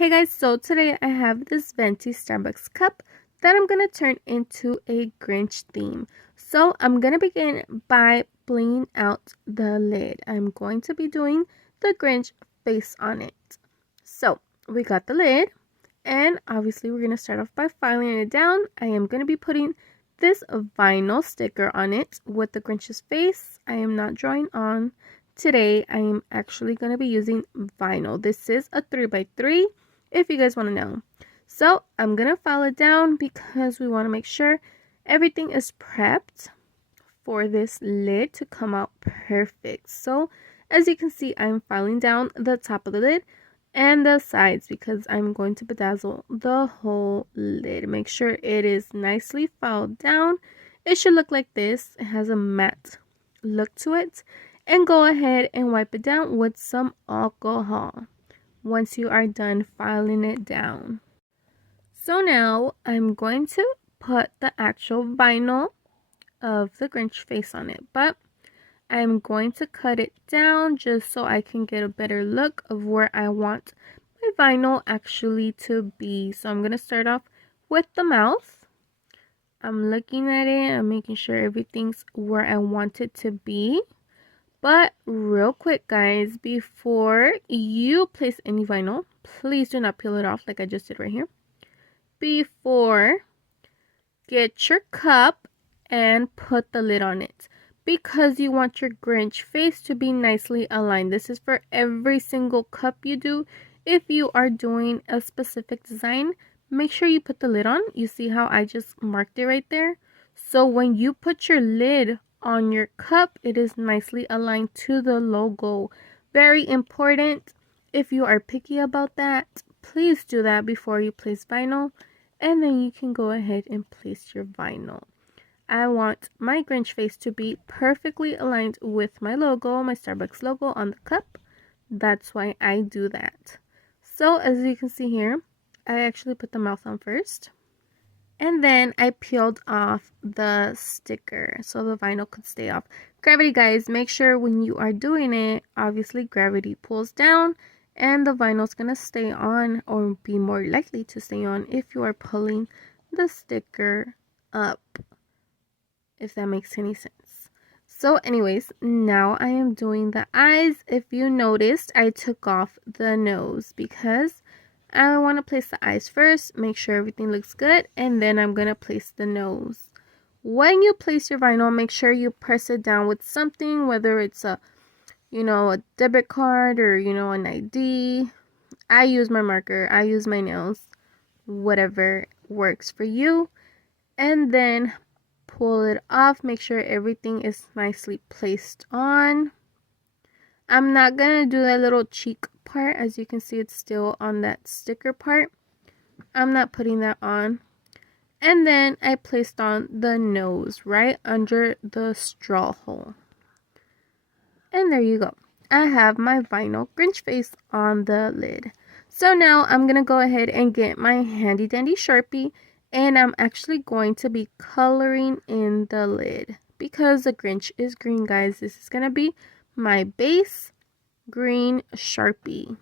Hey guys, so today I have this venti Starbucks cup that I'm going to turn into a Grinch theme. So I'm going to begin by blinging out the lid. I'm going to be doing the Grinch face on it. So we got the lid, and obviously we're going to start off by filing it down. I am going to be putting this vinyl sticker on it with the Grinch's face. I am not drawing on. Today I am actually going to be using vinyl. This is a 3x3 if you guys want to know. So I'm going to file it down because we want to make sure everything is prepped for this lid to come out perfect. So as you can see, I'm filing down the top of the lid and the sides because I'm going to bedazzle the whole lid. Make sure it is nicely filed down. It should look like this. It has a matte look to it. And go ahead and wipe it down with some alcohol once you are done filing it down. So now I'm going to put the actual vinyl of the Grinch face on it, but I'm going to cut it down just so I can get a better look of where I want my vinyl actually to be. So I'm going to start off with the mouth. I'm looking at it, I'm making sure everything's where I want it to be. But real quick guys, before you place any vinyl, please do not peel it off like I just did right here. Before, get your cup and put the lid on it because you want your Grinch face to be nicely aligned. This is for every single cup you do. If you are doing a specific design, make sure you put the lid on. You see how I just marked it right there? So when you put your lid on your cup, it is nicely aligned to the logo. Very important. If you are picky about that, please do that before you place vinyl, and then you can go ahead and place your vinyl. I want my Grinch face to be perfectly aligned with my logo, my Starbucks logo on the cup. That's why I do that. So as you can see here, I actually put the mouth on first. And then I peeled off the sticker so the vinyl could stay off. Gravity, guys, make sure when you are doing it, obviously gravity pulls down and the vinyl is going to stay on, or be more likely to stay on if you are pulling the sticker up, if that makes any sense. So anyways, now I am doing the eyes. If you noticed, I took off the nose because I want to place the eyes first, make sure everything looks good, and then I'm going to place the nose. When you place your vinyl, make sure you press it down with something, whether it's a debit card or, an ID. I use my marker, I use my nails, whatever works for you. And then pull it off, make sure everything is nicely placed on. I'm not going to do that little cheek part. As you can see, it's still on that sticker part. I'm not putting that on. And then I placed on the nose right under the straw hole. And there you go. I have my vinyl Grinch face on the lid. So now I'm going to go ahead and get my handy dandy Sharpie. And I'm actually going to be coloring in the lid because the Grinch is green, guys. This is going to be my base green Sharpie.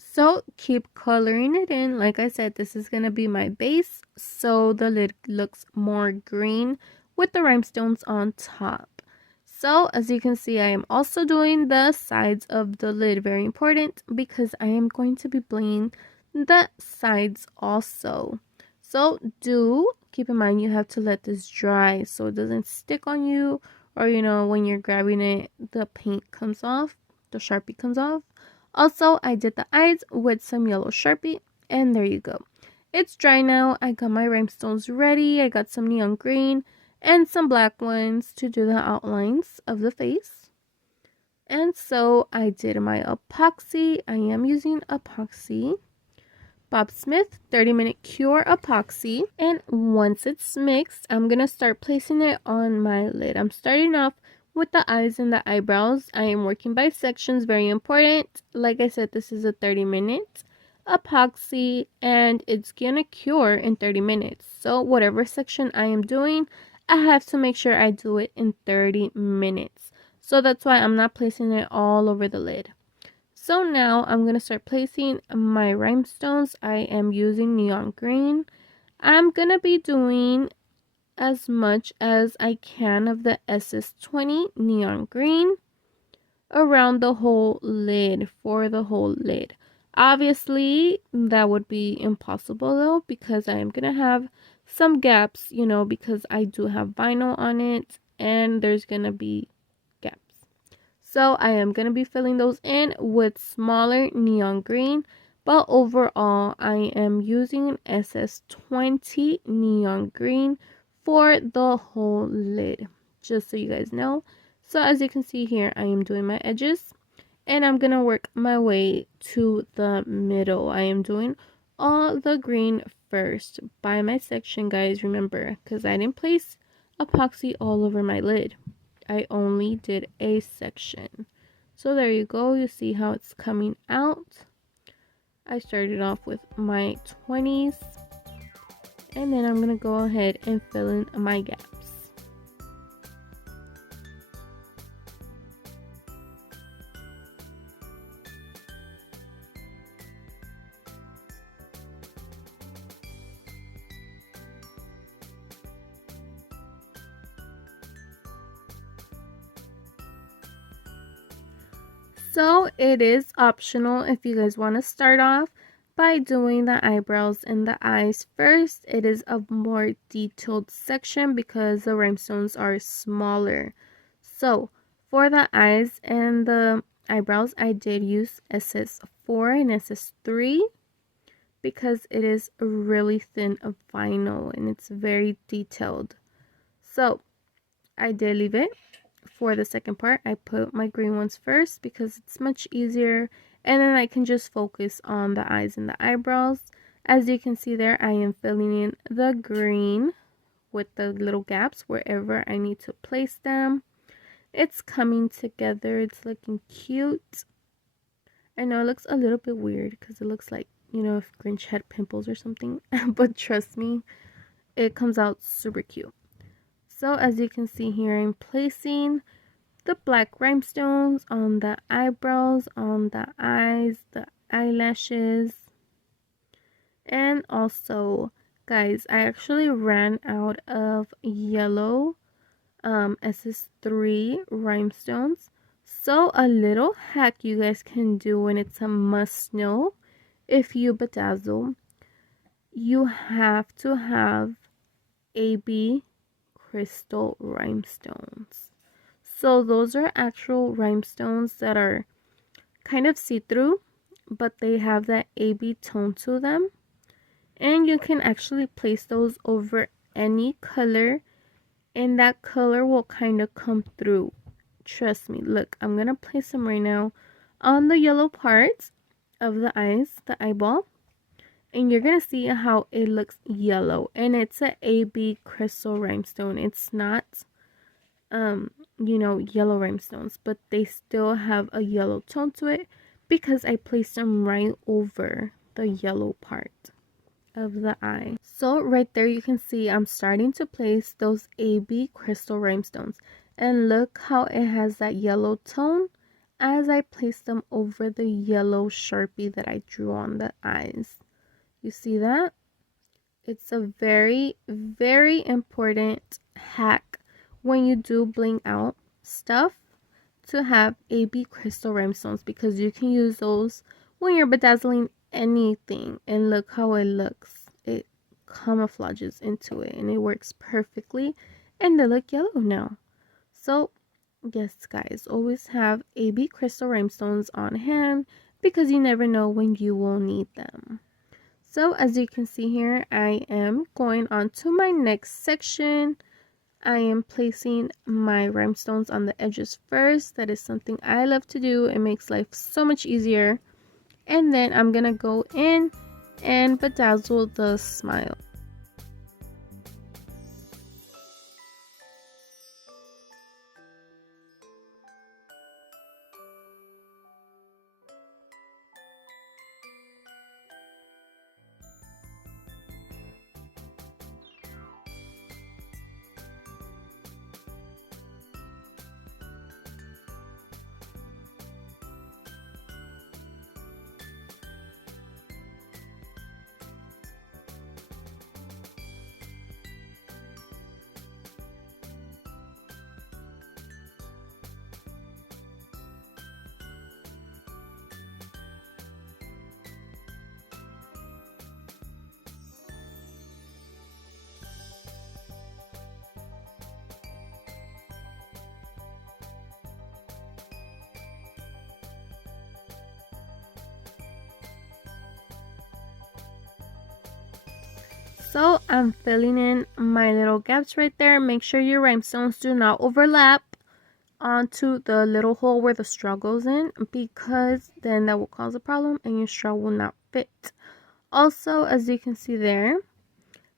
So keep coloring it in. Like I said, this is going to be my base, so the lid looks more green with the rhinestones on top. So as you can see, I am also doing the sides of the lid. Very important because I am going to be blinging the sides also. So do keep in mind you have to let this dry so it doesn't stick on you, or when you're grabbing it, the paint comes off, the Sharpie comes off. Also, I did the eyes with some yellow Sharpie, and there you go. It's dry now. I got my rhinestones ready. I got some neon green and some black ones to do the outlines of the face. And so I did my epoxy. I am using epoxy. Bob Smith 30-minute cure epoxy. And once it's mixed, I'm going to start placing it on my lid. I'm starting off with the eyes and the eyebrows. I am working by sections, very important. Like I said, this is a 30-minute epoxy and it's gonna cure in 30 minutes. So whatever section I am doing, I have to make sure I do it in 30 minutes. So that's why I'm not placing it all over the lid. So now I'm going to start placing my rhinestones. I am using neon green. I'm going to be doing as much as I can of the SS20 neon green around the whole lid, for the whole lid. Obviously, that would be impossible though, because I am going to have some gaps, because I do have vinyl on it and there's going to be gaps. So I am going to be filling those in with smaller neon green, but overall I am using SS20 neon green for the whole lid, just so you guys know. So as you can see here, I am doing my edges and I'm going to work my way to the middle. I am doing all the green first by my section, guys, remember, because I didn't place epoxy all over my lid. I only did a section. So there you go. You see how it's coming out. I started off with my 20s. And then I'm going to go ahead and fill in my gaps. So it is optional if you guys want to start off by doing the eyebrows and the eyes first. It is a more detailed section because the rhinestones are smaller. So for the eyes and the eyebrows, I did use SS4 and SS3 because it is a really thin vinyl and it's very detailed. So I did leave it. For the second part, I put my green ones first because it's much easier, and then I can just focus on the eyes and the eyebrows. As you can see there, I am filling in the green with the little gaps wherever I need to place them. It's coming together. It's looking cute. I know it looks a little bit weird because it looks like, if Grinch had pimples or something, but trust me, it comes out super cute. So as you can see here, I'm placing the black rhinestones on the eyebrows, on the eyes, the eyelashes. And also, guys, I actually ran out of yellow SS3 rhinestones. So a little hack you guys can do when it's a must know if you bedazzle, you have to have AB crystal rhinestones. So those are actual rhinestones that are kind of see-through, but they have that AB tone to them. And you can actually place those over any color and that color will kind of come through. Trust me. Look, I'm going to place them right now on the yellow part of the eyes, the eyeball. And you're going to see how it looks yellow. And it's a AB crystal rhinestone. It's not yellow rhinestones, but they still have a yellow tone to it because I placed them right over the yellow part of the eye. So right there you can see I'm starting to place those AB crystal rhinestones, and look how it has that yellow tone as I place them over the yellow Sharpie that I drew on the eyes. You see that? It's a very, very important hack when you do bling out stuff to have AB crystal rhinestones, because you can use those when you're bedazzling anything. And look how it looks. It camouflages into it and it works perfectly, and they look yellow now. So yes, guys, always have AB crystal rhinestones on hand because you never know when you will need them. So as you can see here, I am going on to my next section. I am placing my rhinestones on the edges first. That is something I love to do. It makes life so much easier. And then I'm going to go in and bedazzle the smile. So I'm filling in my little gaps right there. Make sure your rhinestones do not overlap onto the little hole where the straw goes in, because then that will cause a problem and your straw will not fit. Also, as you can see there,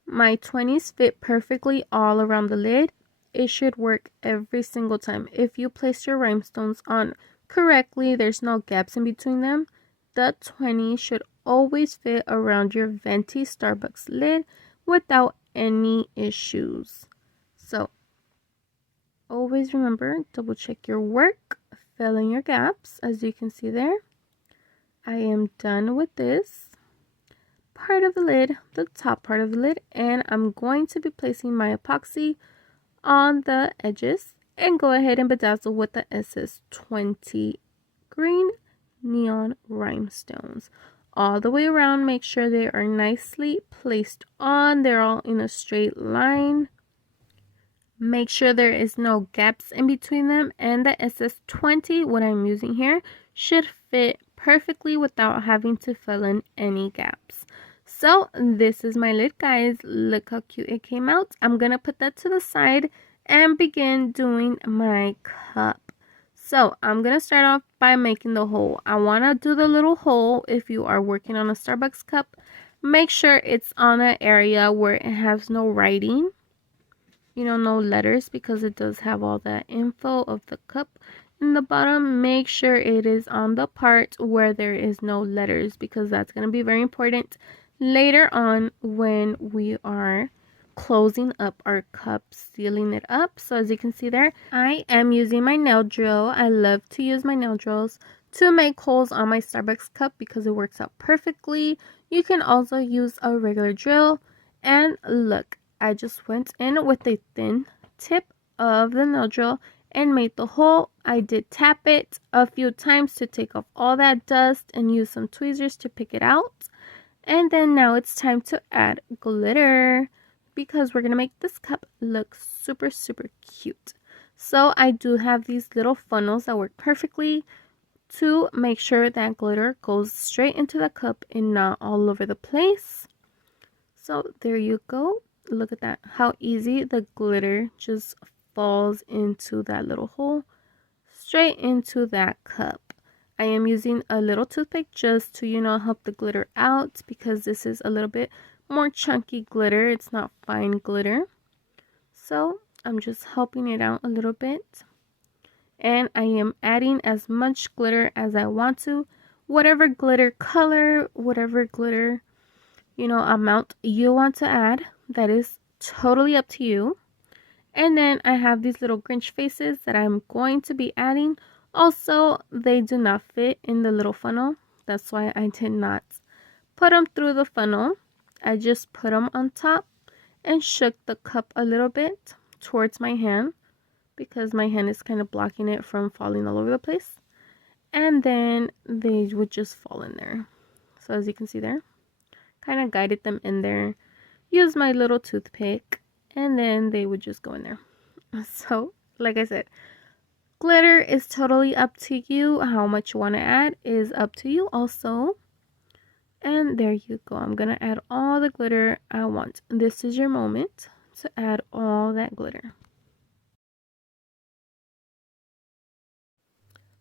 my 20s fit perfectly all around the lid. It should work every single time. If you place your rhinestones on correctly, there's no gaps in between them, the 20 should always fit around your venti Starbucks lid without any issues. So always remember, double check your work, fill in your gaps. As you can see there, I am done with this part of the lid, the top part of the lid, and I'm going to be placing my epoxy on the edges and go ahead and bedazzle with the SS20 green neon rhinestones all the way around. Make sure they are nicely placed on, they're all in a straight line. Make sure there is no gaps in between them, and the SS20, what I'm using here, should fit perfectly without having to fill in any gaps. So this is my lid, guys. Look how cute it came out. I'm gonna put that to the side and begin doing my cup. So I'm gonna start off by making the hole. I want to do the little hole. If you are working on a Starbucks cup, make sure it's on an area where it has no writing, no letters, because it does have all that info of the cup in the bottom. Make sure it is on the part where there is no letters, because that's going to be very important later on when we are closing up our cup, sealing it up. So as you can see there, I am using my nail drill. I love to use my nail drills to make holes on my Starbucks cup because it works out perfectly. You can also use a regular drill. And look, I just went in with a thin tip of the nail drill and made the hole. I did tap it a few times to take off all that dust and use some tweezers to pick it out. And then now it's time to add glitter, because we're going to make this cup look super, super cute. So I do have these little funnels that work perfectly to make sure that glitter goes straight into the cup and not all over the place. So there you go. Look at that, how easy the glitter just falls into that little hole, straight into that cup. I am using a little toothpick just to, help the glitter out, because this is a little bit more chunky glitter. It's not fine glitter. So I'm just helping it out a little bit. And I am adding as much glitter as I want to. Whatever glitter color, whatever glitter, amount you want to add, that is totally up to you. And then I have these little Grinch faces that I'm going to be adding. Also, they do not fit in the little funnel. That's why I did not put them through the funnel. I just put them on top and shook the cup a little bit towards my hand, because my hand is kind of blocking it from falling all over the place. And then they would just fall in there. So as you can see there, kind of guided them in there. Use my little toothpick, and then they would just go in there. So, like I said, glitter is totally up to you. How much you want to add is up to you also. And there you go. I'm going to add all the glitter I want. This is your moment to add all that glitter.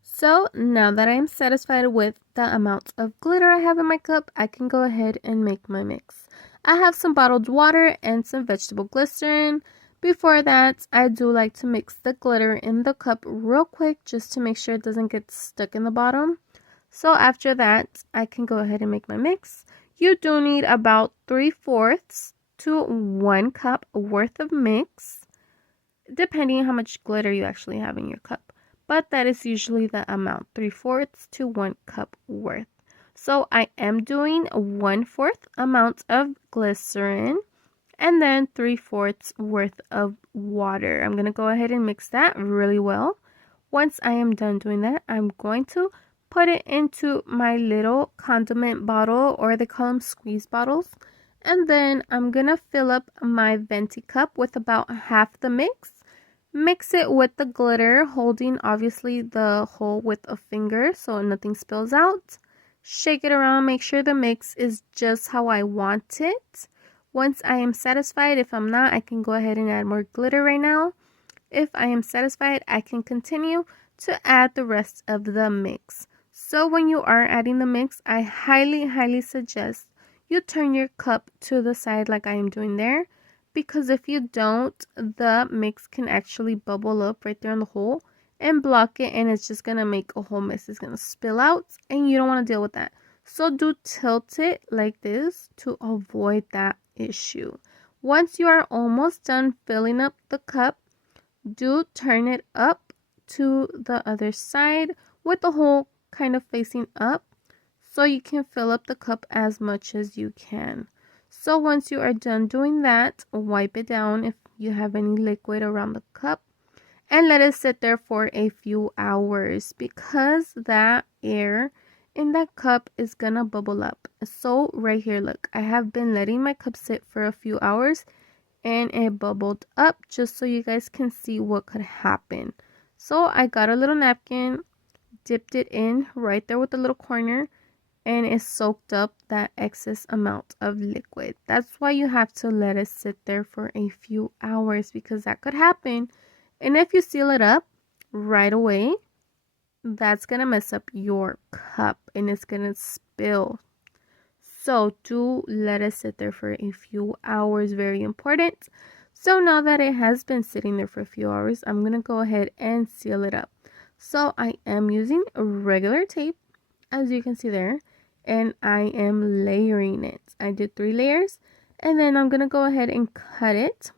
So now that I'm satisfied with the amount of glitter I have in my cup, I can go ahead and make my mix. I have some bottled water and some vegetable glycerin. Before that, I do like to mix the glitter in the cup real quick, just to make sure it doesn't get stuck in the bottom. So after that, I can go ahead and make my mix. You do need about 3/4 to 1 cup worth of mix, depending on how much glitter you actually have in your cup. But that is usually the amount, 3/4 to 1 cup worth. So I am doing 1/4 amount of glycerin and then 3/4 worth of water. I'm going to go ahead and mix that really well. Once I am done doing that, I'm going to put it into my little condiment bottle, or they call them squeeze bottles. And then I'm going to fill up my venti cup with about half the mix. Mix it with the glitter, holding obviously the hole with a finger so nothing spills out. Shake it around, make sure the mix is just how I want it. Once I am satisfied, if I'm not, I can go ahead and add more glitter right now. If I am satisfied, I can continue to add the rest of the mix. So when you are adding the mix, I highly suggest you turn your cup to the side like I am doing there, because if you don't, the mix can actually bubble up right there in the hole and block it, and it's just going to make a whole mess. It's going to spill out and you don't want to deal with that. So do tilt it like this to avoid that issue. Once you are almost done filling up the cup, do turn it up to the other side with the hole kind of facing up so you can fill up the cup as much as you can. So once you are done doing that, wipe it down if you have any liquid around the cup and let it sit there for a few hours, because that air in that cup is gonna bubble up. So right here, look, I have been letting my cup sit for a few hours and it bubbled up, just so you guys can see what could happen. So I got a little napkin, dipped it in right there with the little corner, and it soaked up that excess amount of liquid. That's why you have to let it sit there for a few hours, because that could happen. And if you seal it up right away, that's gonna mess up your cup and it's gonna spill. So do let it sit there for a few hours, very important. So now that it has been sitting there for a few hours, I'm going to go ahead and seal it up. So I am using regular tape, as you can see there, and I am layering it. I did 3 layers, and then I'm going to go ahead and cut it.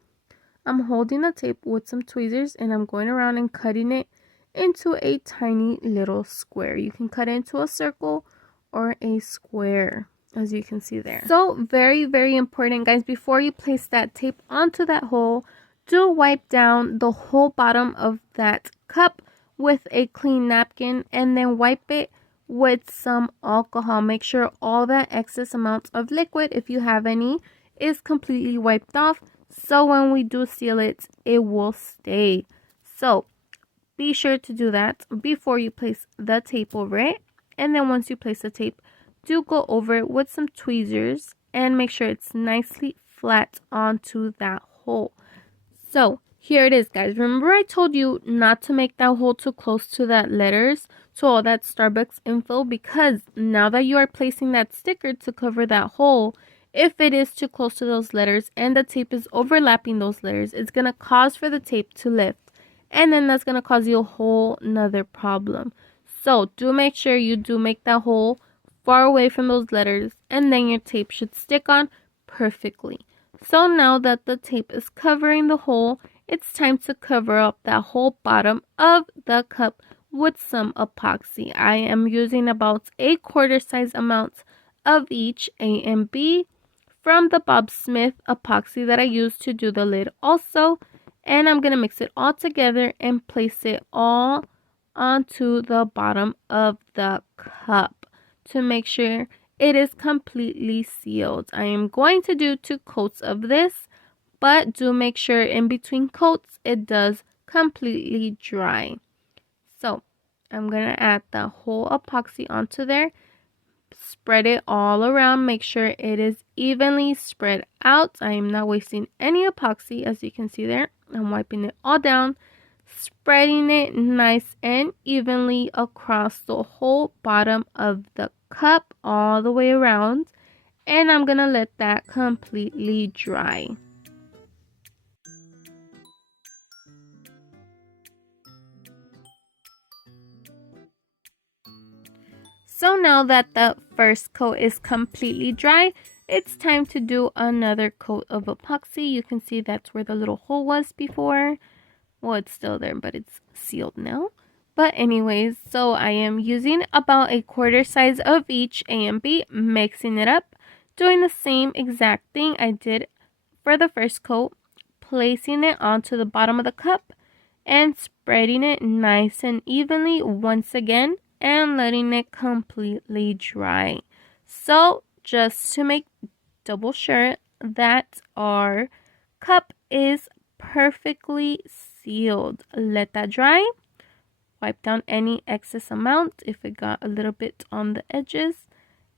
I'm holding the tape with some tweezers and I'm going around and cutting it into a tiny little square. You can cut it into a circle or a square, as you can see there. So very important, guys, before you place that tape onto that hole, do wipe down the whole bottom of that cup with a clean napkin and then wipe it with some alcohol. Make sure all that excess amount of liquid, if you have any, is completely wiped off, so when we do seal it, it will stay. So be sure to do that before you place the tape over it. And then once you place the tape, do go over it with some tweezers and make sure it's nicely flat onto that hole. So here it is, guys. Remember I told you not to make that hole too close to that letters, to all that Starbucks info, because now that you are placing that sticker to cover that hole, if it is too close to those letters and the tape is overlapping those letters, it's going to cause for the tape to lift. And then that's going to cause you a whole nother problem. So do make sure you do make that hole far away from those letters, and then your tape should stick on perfectly. So now that the tape is covering the hole, it's time to cover up that whole bottom of the cup with some epoxy. I am using about a quarter size amount of each, A and B, from the Bob Smith epoxy that I used to do the lid also. And I'm going to mix it all together and place it all onto the bottom of the cup to make sure it is completely sealed. I am going to do 2 coats of this, but do make sure in between coats it does completely dry. So I'm going to add the whole epoxy onto there. Spread it all around. Make sure it is evenly spread out. I am not wasting any epoxy, as you can see there. I'm wiping it all down, spreading it nice and evenly across the whole bottom of the cup all the way around. And I'm going to let that completely dry. So now that the first coat is completely dry, it's time to do another coat of epoxy. You can see that's where the little hole was before. Well, it's still there, but it's sealed now. But anyways, so I am using about a quarter size of each, A and B, mixing it up, doing the same exact thing I did for the first coat, placing it onto the bottom of the cup and spreading it nice and evenly once again and letting it completely dry. So just to make double sure that our cup is perfectly sealed, let that dry. Wipe down any excess amount if it got a little bit on the edges,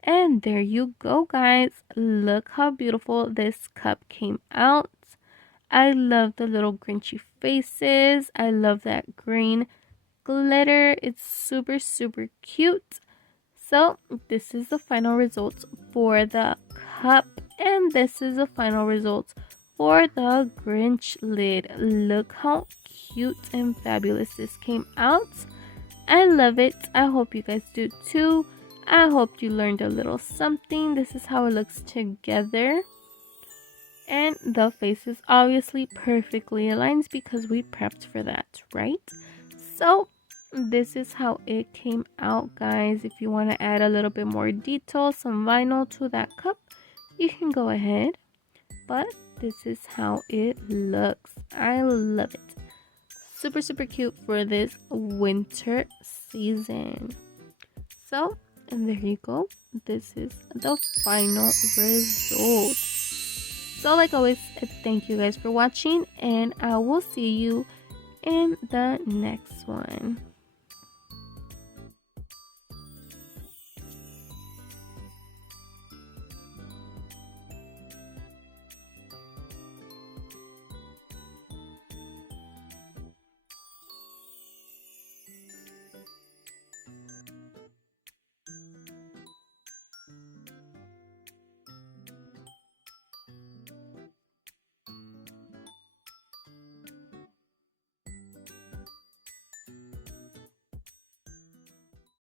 And there you go, guys. Look how beautiful this cup came out. I love the little Grinchy faces. I love that green glitter. It's super, super cute. So this is the final results for the cup, and this is the final results for the Grinch lid. Look how cute and fabulous this came out. I love it. I hope you guys do too. I hope you learned a little something. This is how it looks together. And the face is obviously perfectly aligned because we prepped for that, right? So this is how it came out, guys. If you want to add a little bit more detail, some vinyl to that cup, you can go ahead. But this is how it looks. I love it. Super, super cute for this winter season. So, and there you go. This is the final result. So like always, thank you guys for watching, and I will see you in the next one.